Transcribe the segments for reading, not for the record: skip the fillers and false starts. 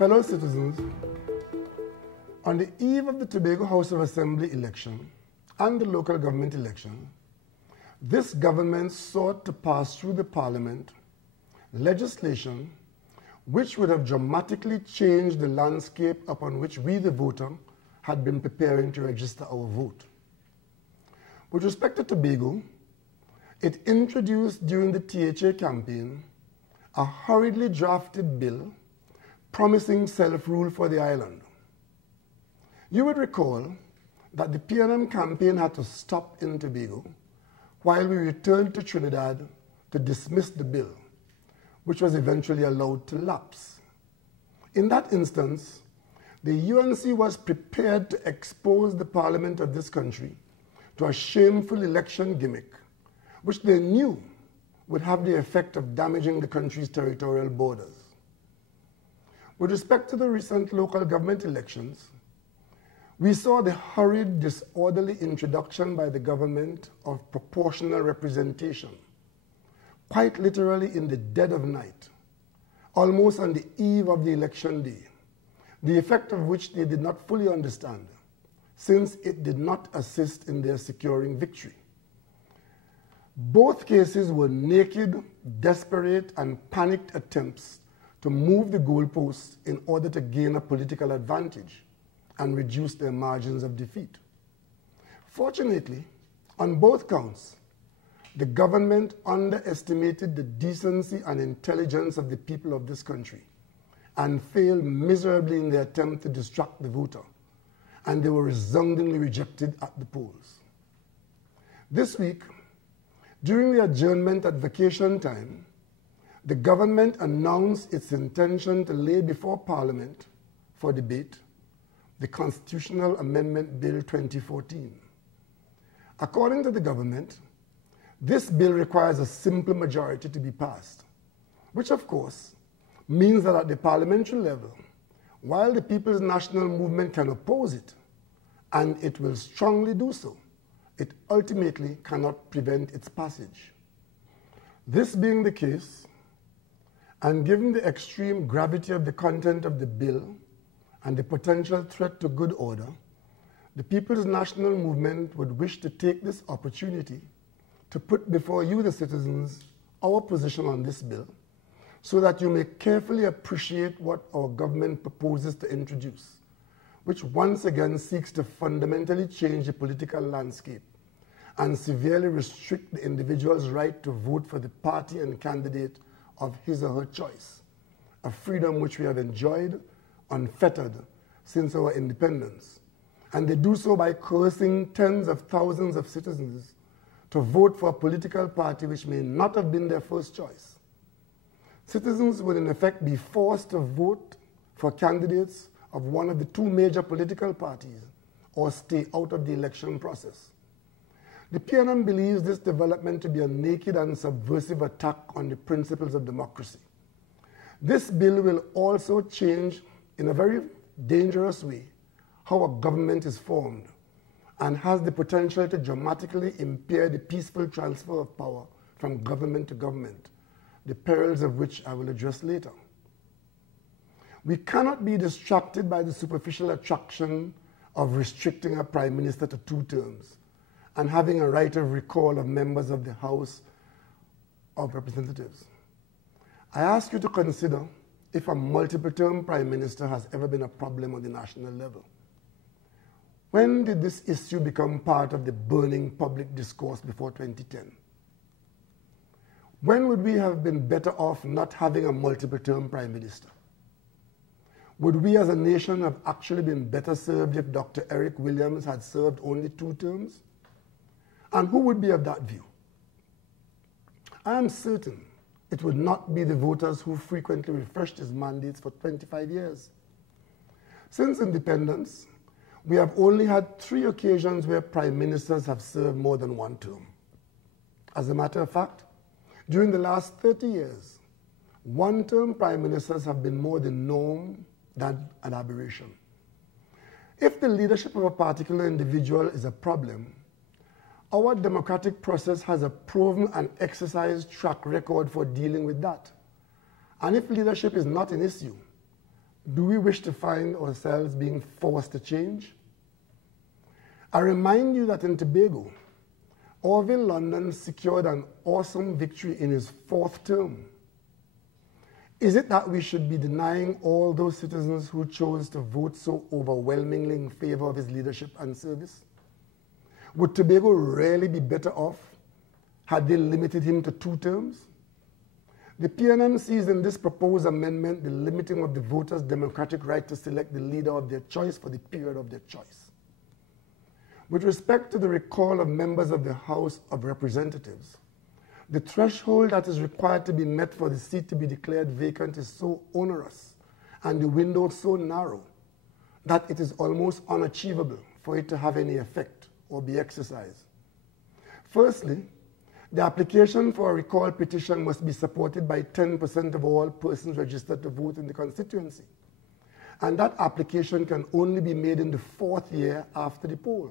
Fellow citizens, on the eve of the Tobago House of Assembly election and the local government election, this government sought to pass through the Parliament legislation which would have dramatically changed the landscape upon which we, the voter, had been preparing to register our vote. With respect to Tobago, it introduced during the THA campaign a hurriedly drafted bill promising self-rule for the island. You would recall that the PNM campaign had to stop in Tobago while we returned to Trinidad to dismiss the bill, which was eventually allowed to lapse. In that instance, the UNC was prepared to expose the Parliament of this country to a shameful election gimmick, which they knew would have the effect of damaging the country's territorial borders. With respect to the recent local government elections, we saw the hurried, disorderly introduction by the government of proportional representation, quite literally in the dead of night, almost on the eve of the election day, the effect of which they did not fully understand, since it did not assist in their securing victory. Both cases were naked, desperate, and panicked attempts to move the goalposts in order to gain a political advantage and reduce their margins of defeat. Fortunately, on both counts, the government underestimated the decency and intelligence of the people of this country and failed miserably in their attempt to distract the voter, and they were resoundingly rejected at the polls. This week, during the adjournment at vacation time, the government announced its intention to lay before Parliament for debate the Constitutional Amendment Bill 2014. According to the government, this bill requires a simple majority to be passed, which of course means that at the parliamentary level, while the People's National Movement can oppose it, and it will strongly do so, it ultimately cannot prevent its passage. This being the case, and given the extreme gravity of the content of the bill and the potential threat to good order, the People's National Movement would wish to take this opportunity to put before you, the citizens, our position on this bill, so that you may carefully appreciate what our government proposes to introduce, which once again seeks to fundamentally change the political landscape and severely restrict the individual's right to vote for the party and candidate of his or her choice, a freedom which we have enjoyed unfettered since our independence. And they do so by coercing tens of thousands of citizens to vote for a political party which may not have been their first choice. Citizens would in effect be forced to vote for candidates of one of the two major political parties or stay out of the election process. The PNM believes this development to be a naked and subversive attack on the principles of democracy. This bill will also change, in a very dangerous way, how a government is formed and has the potential to dramatically impair the peaceful transfer of power from government to government, the perils of which I will address later. We cannot be distracted by the superficial attraction of restricting a prime minister to 2 terms and having a right of recall of members of the House of Representatives. I ask you to consider if a multiple-term prime minister has ever been a problem on the national level. When did this issue become part of the burning public discourse before 2010? When would we have been better off not having a multiple-term prime minister? Would we as a nation have actually been better served if Dr. Eric Williams had served only 2 terms? And who would be of that view? I am certain it would not be the voters who frequently refreshed his mandates for 25 years. Since independence, we have only had 3 occasions where prime ministers have served more than 1 term. As a matter of fact, during the last 30 years, 1-term prime ministers have been more the norm than an aberration. If the leadership of a particular individual is a problem, our democratic process has a proven and exercised track record for dealing with that. And if leadership is not an issue, Do we wish to find ourselves being forced to change? I remind you that in Tobago, Orville London secured an awesome victory in his 4th term. Is it that we should be denying all those citizens who chose to vote so overwhelmingly in favor of his leadership and service? Would Tobago really be better off had they limited him to 2 terms? The PNM sees in this proposed amendment the limiting of the voters' democratic right to select the leader of their choice for the period of their choice. With respect to the recall of members of the House of Representatives, the threshold that is required to be met for the seat to be declared vacant is so onerous and the window so narrow that it is almost unachievable for it to have any effect or be exercised. Firstly, the application for a recall petition must be supported by 10% of all persons registered to vote in the constituency. And that application can only be made in the 4th year after the poll.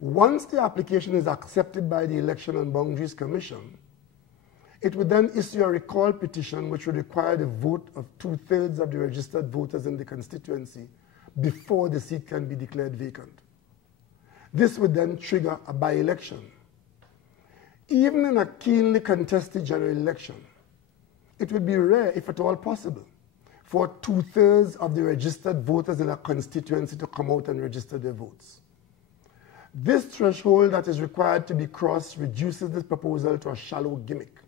Once the application is accepted by the Election and Boundaries Commission, it would then issue a recall petition which would require the vote of 2/3 of the registered voters in the constituency before the seat can be declared vacant. This would then trigger a by-election. Even in a keenly contested general election, it would be rare, if at all possible, for 2/3 of the registered voters in a constituency to come out and register their votes. This threshold that is required to be crossed reduces this proposal to a shallow gimmick.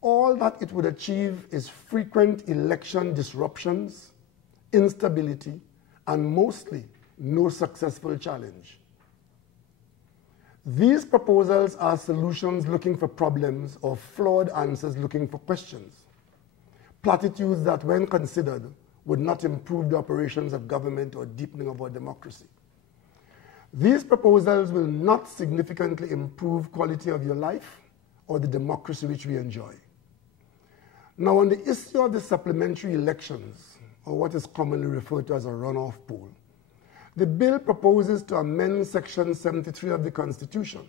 All that it would achieve is frequent election disruptions, instability, and mostly no successful challenge. These proposals are solutions looking for problems or flawed answers looking for questions. Platitudes that, when considered, would not improve the operations of government or deepening of our democracy. These proposals will not significantly improve quality of your life or the democracy which we enjoy. Now, on the issue of the supplementary elections, or what is commonly referred to as a runoff poll, the bill proposes to amend Section 73 of the Constitution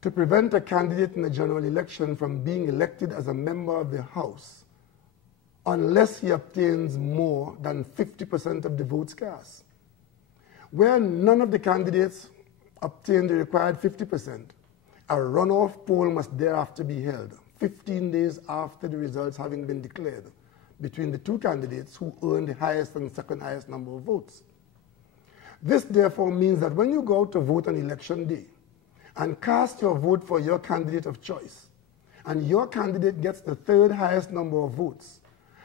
to prevent a candidate in a general election from being elected as a member of the House unless he obtains more than 50% of the votes cast. Where none of the candidates obtain the required 50%, a runoff poll must thereafter be held 15 days after the results having been declared between the 2 candidates who earned the highest and second highest number of votes. This therefore means that when you go out to vote on election day and cast your vote for your candidate of choice, and your candidate gets the 3rd highest number of votes,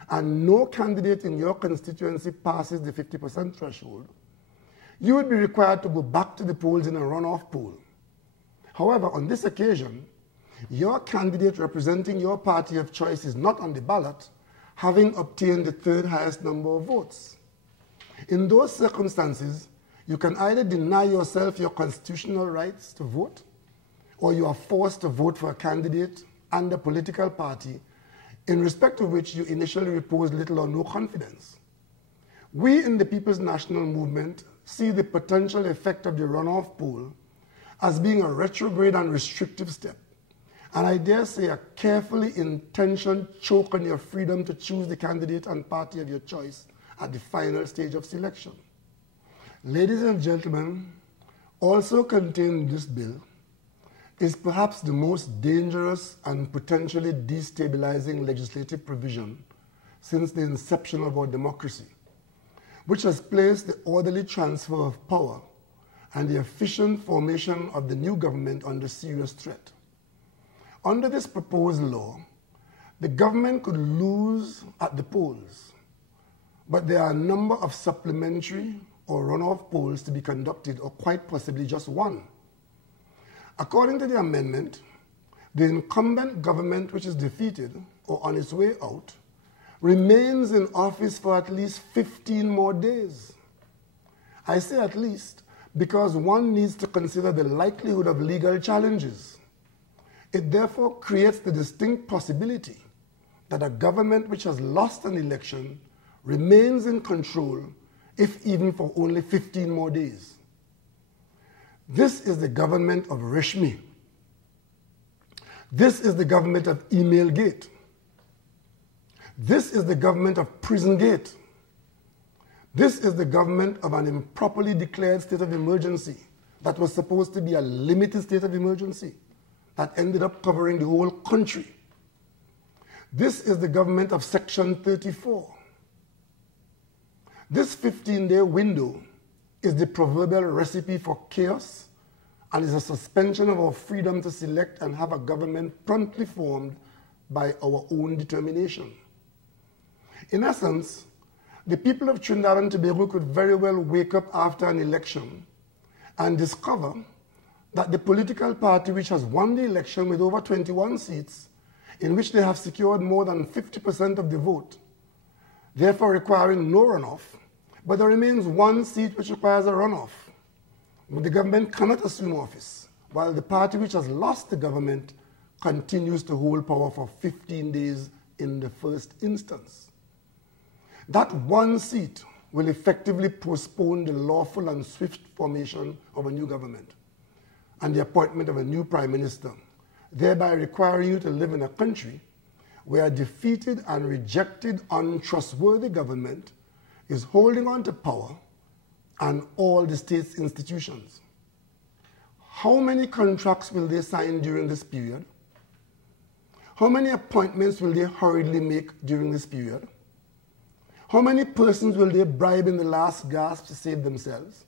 and no candidate in your constituency passes the 50% threshold, you would be required to go back to the polls in a runoff poll. However, on this occasion, your candidate representing your party of choice is not on the ballot, having obtained the 3rd highest number of votes. In those circumstances, you can either deny yourself your constitutional rights to vote, or you are forced to vote for a candidate and a political party in respect of which you initially reposed little or no confidence. We in the People's National Movement see the potential effect of the runoff poll as being a retrograde and restrictive step, and I dare say a carefully intentioned choke on your freedom to choose the candidate and party of your choice at the final stage of selection. Ladies and gentlemen, also contained in this bill is perhaps the most dangerous and potentially destabilizing legislative provision since the inception of our democracy, which has placed the orderly transfer of power and the efficient formation of the new government under serious threat. Under this proposed law, the government could lose at the polls, but there are a number of supplementary or runoff polls to be conducted, or quite possibly just one. According to the amendment, the incumbent government which is defeated or on its way out remains in office for at least 15 more days. I say at least because one needs to consider the likelihood of legal challenges. It therefore creates the distinct possibility that a government which has lost an election remains in control, if even for only 15 more days. This is the government of Rishmi. This is the government of Emailgate. This is the government of Prison Gate. This is the government of an improperly declared state of emergency that was supposed to be a limited state of emergency that ended up covering the whole country. This is the government of Section 34. This 15-day window is the proverbial recipe for chaos and is a suspension of our freedom to select and have a government promptly formed by our own determination. In essence, the people of Trinidad and Tobago could very well wake up after an election and discover that the political party which has won the election with over 21 seats, in which they have secured more than 50% of the vote, therefore requiring no runoff, but there remains one seat which requires a runoff. The government cannot assume office, while the party which has lost the government continues to hold power for 15 days in the first instance. That one seat will effectively postpone the lawful and swift formation of a new government and the appointment of a new prime minister, thereby requiring you to live in a country where a defeated and rejected, untrustworthy government is holding on to power and all the state's institutions. How many contracts will they sign during this period? How many appointments will they hurriedly make during this period? How many persons will they bribe in the last gasp to save themselves?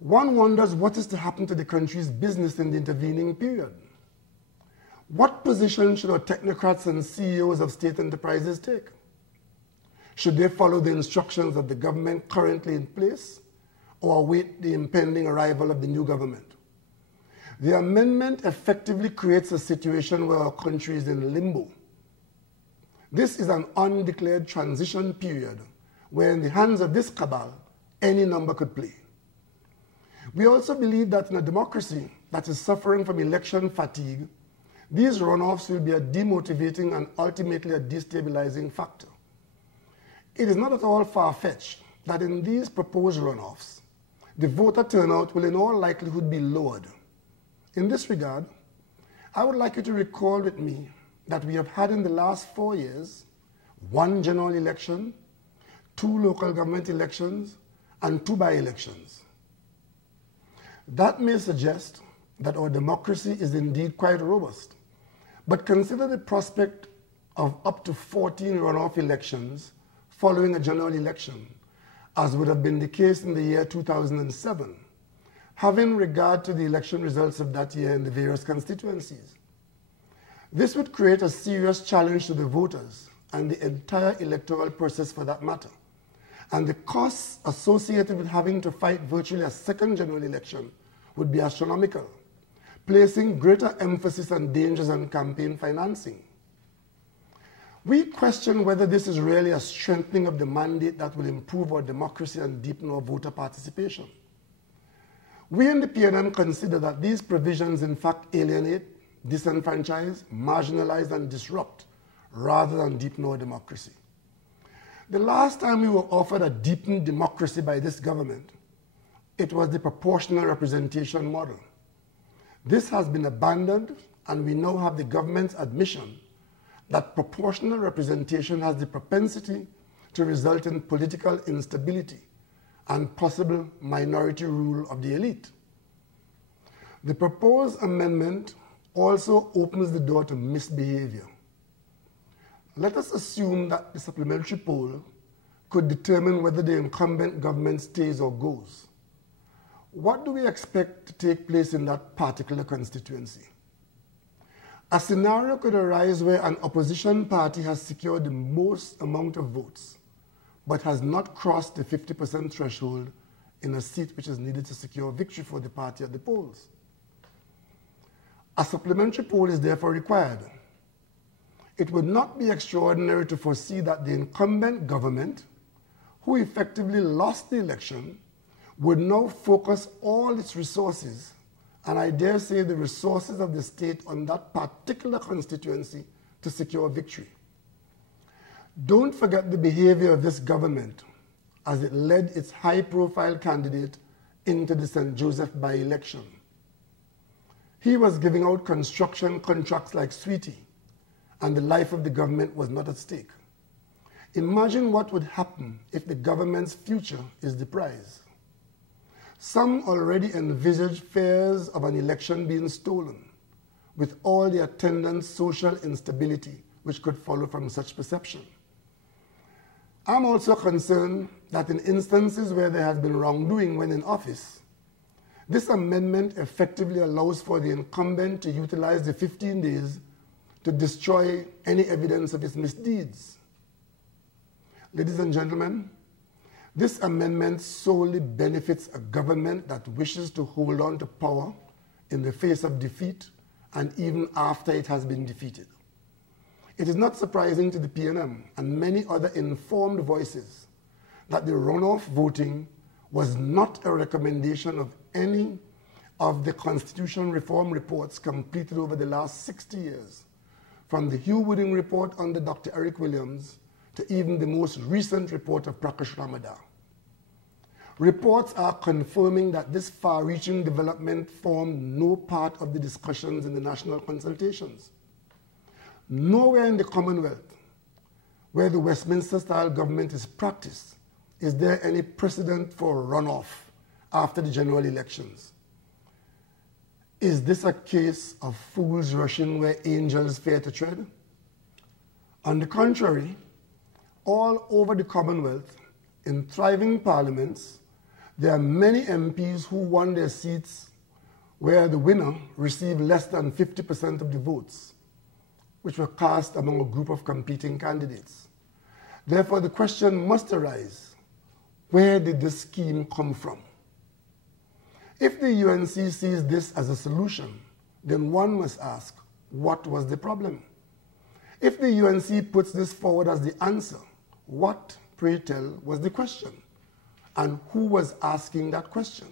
One wonders what is to happen to the country's business in the intervening period. What position should our technocrats and CEOs of state enterprises take? Should they follow the instructions of the government currently in place or await the impending arrival of the new government? The amendment effectively creates a situation where our country is in limbo. This is an undeclared transition period where in the hands of this cabal, any number could play. We also believe that in a democracy that is suffering from election fatigue, these runoffs will be a demotivating and ultimately a destabilizing factor. It is not at all far-fetched that in these proposed runoffs, the voter turnout will in all likelihood be lowered. In this regard, I would like you to recall with me that we have had in the last 4 years, 1 general election, 2 local government elections, and 2 by-elections. That may suggest that our democracy is indeed quite robust, but consider the prospect of up to 14 runoff elections following a general election, as would have been the case in the year 2007, having regard to the election results of that year in the various constituencies. This would create a serious challenge to the voters and the entire electoral process for that matter, and the costs associated with having to fight virtually a second general election would be astronomical, placing greater emphasis on dangers on campaign financing. We question whether this is really a strengthening of the mandate that will improve our democracy and deepen our voter participation. We in the PNM consider that these provisions in fact alienate, disenfranchise, marginalize, and disrupt rather than deepen our democracy. The last time we were offered a deepened democracy by this government, it was the proportional representation model. This has been abandoned, and we now have the government's admission that proportional representation has the propensity to result in political instability and possible minority rule of the elite. The proposed amendment also opens the door to misbehavior. Let us assume that the supplementary poll could determine whether the incumbent government stays or goes. What do we expect to take place in that particular constituency? A scenario could arise where an opposition party has secured the most amount of votes, but has not crossed the 50% threshold in a seat which is needed to secure victory for the party at the polls. A supplementary poll is therefore required. It would not be extraordinary to foresee that the incumbent government, who effectively lost the election, would now focus all its resources, and I dare say the resources of the state, on that particular constituency to secure victory. Don't forget the behavior of this government as it led its high-profile candidate into the St. Joseph by-election. He was giving out construction contracts like sweetie, and the life of the government was not at stake. Imagine what would happen if the government's future is the prize. Some already envisage fears of an election being stolen, with all the attendant social instability which could follow from such perception. I'm also concerned that in instances where there has been wrongdoing when in office, this amendment effectively allows for the incumbent to utilize the 15 days to destroy any evidence of his misdeeds. Ladies and gentlemen, this amendment solely benefits a government that wishes to hold on to power in the face of defeat and even after it has been defeated. It is not surprising to the PNM and many other informed voices that the runoff voting was not a recommendation of any of the constitutional reform reports completed over the last 60 years, from the Hugh Wooding report under Dr. Eric Williams to even the most recent report of Prakash Ramadar. Reports are confirming that this far-reaching development formed no part of the discussions in the national consultations. Nowhere in the Commonwealth, where the Westminster-style government is practiced, is there any precedent for runoff after the general elections. Is this a case of fools rushing where angels fear to tread? On the contrary, all over the Commonwealth, in thriving parliaments, there are many MPs who won their seats where the winner received less than 50% of the votes, which were cast among a group of competing candidates. Therefore, the question must arise, where did this scheme come from? If the UNC sees this as a solution, then one must ask, what was the problem? If the UNC puts this forward as the answer, what, pray tell, was the question? And who was asking that question?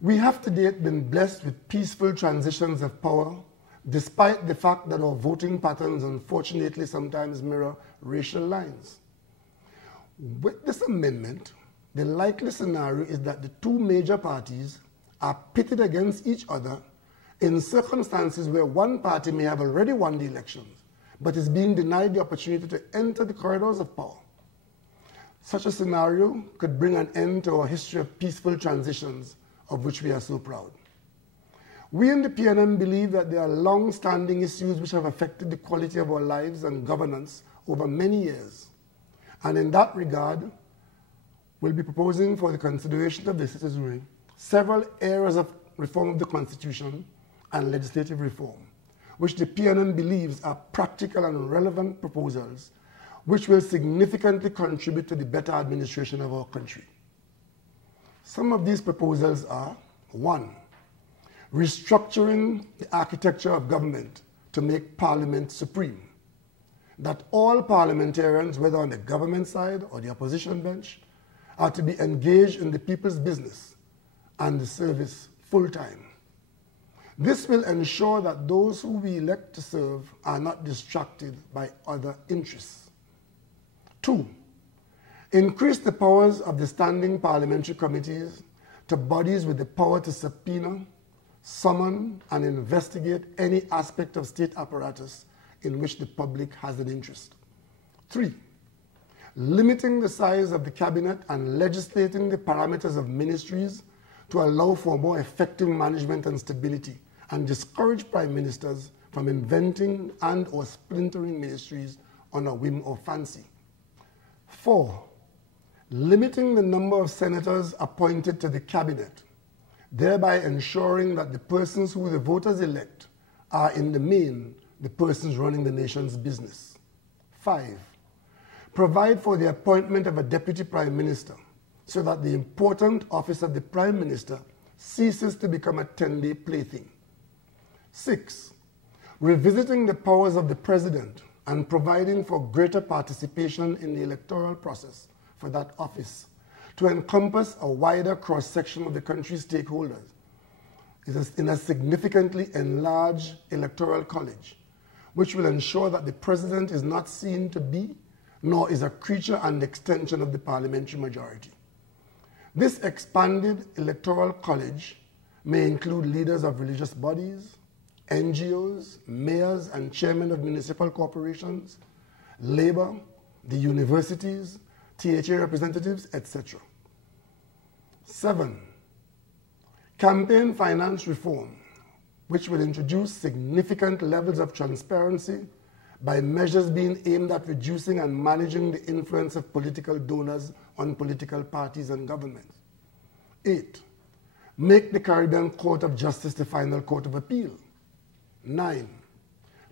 We have to date been blessed with peaceful transitions of power, despite the fact that our voting patterns unfortunately sometimes mirror racial lines. With this amendment, the likely scenario is that the two major parties are pitted against each other in circumstances where one party may have already won the elections, but is being denied the opportunity to enter the corridors of power. Such a scenario could bring an end to our history of peaceful transitions of which we are so proud. We in the PNM believe that there are long-standing issues which have affected the quality of our lives and governance over many years. And in that regard, we'll be proposing for the consideration of the citizenry several areas of reform of the Constitution and legislative reform, which the PNM believes are practical and relevant proposals which will significantly contribute to the better administration of our country. Some of these proposals are: 1, restructuring the architecture of government to make Parliament supreme, that all parliamentarians, whether on the government side or the opposition bench, are to be engaged in the people's business and the service full-time. This will ensure that those who we elect to serve are not distracted by other interests. 2, increase the powers of the standing parliamentary committees to bodies with the power to subpoena, summon, and investigate any aspect of state apparatus in which the public has an interest. 3, limiting the size of the cabinet and legislating the parameters of ministries to allow for more effective management and stability, and discourage prime ministers from inventing and or splintering ministries on a whim or fancy. 4, limiting the number of senators appointed to the cabinet, thereby ensuring that the persons who the voters elect are in the main the persons running the nation's business. 5, provide for the appointment of a deputy prime minister so that the important office of the prime minister ceases to become a 10-day plaything. 6, revisiting the powers of the president and providing for greater participation in the electoral process for that office to encompass a wider cross-section of the country's stakeholders in a significantly enlarged electoral college, which will ensure that the president is not seen to be, nor is a creature and extension of the parliamentary majority. This expanded electoral college may include leaders of religious bodies, NGOs, mayors and chairmen of municipal corporations, labor, the universities, THA representatives, etc. 7. Campaign finance reform, which will introduce significant levels of transparency by measures being aimed at reducing and managing the influence of political donors on political parties and governments. 8. Make the Caribbean Court of Justice the final court of appeal. 9.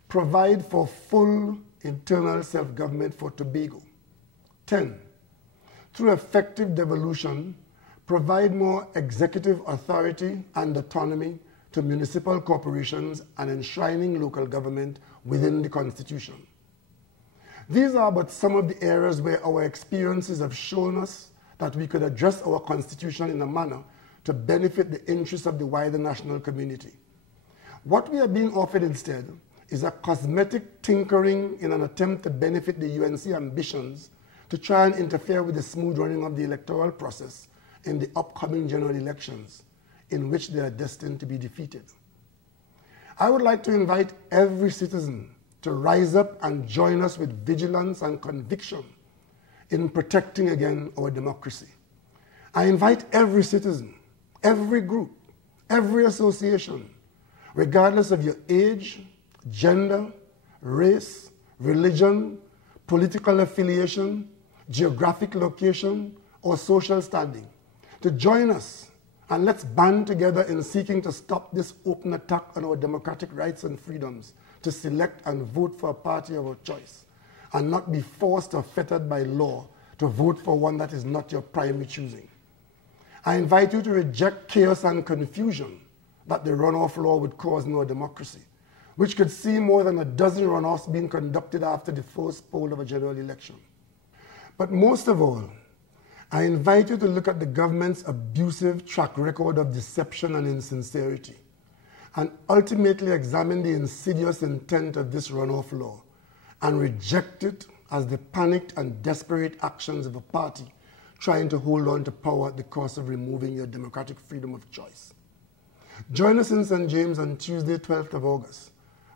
Provide for full internal self-government for Tobago. 10. Through effective devolution, provide more executive authority and autonomy to municipal corporations and enshrining local government within the Constitution. These are but some of the areas where our experiences have shown us that we could address our Constitution in a manner to benefit the interests of the wider national community. What we are being offered instead is a cosmetic tinkering in an attempt to benefit the UNC ambitions to try and interfere with the smooth running of the electoral process in the upcoming general elections, in which they are destined to be defeated. I would like to invite every citizen to rise up and join us with vigilance and conviction in protecting again our democracy. I invite every citizen, every group, every association, regardless of your age, gender, race, religion, political affiliation, geographic location, or social standing, to join us, and let's band together in seeking to stop this open attack on our democratic rights and freedoms to select and vote for a party of our choice, and not be forced or fettered by law to vote for one that is not your primary choosing. I invite you to reject chaos and confusion that the runoff law would cause in our democracy, which could see more than a dozen runoffs being conducted after the first poll of a general election. But most of all, I invite you to look at the government's abusive track record of deception and insincerity, and ultimately examine the insidious intent of this runoff law and reject it as the panicked and desperate actions of a party trying to hold on to power at the cost of removing your democratic freedom of choice. Join us in St. James on Tuesday, 12th of August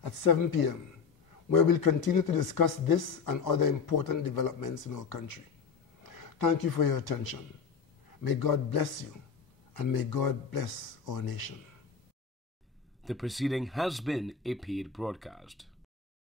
at 7 p.m., where we'll continue to discuss this and other important developments in our country. Thank you for your attention. May God bless you, and may God bless our nation. The proceeding has been a paid broadcast.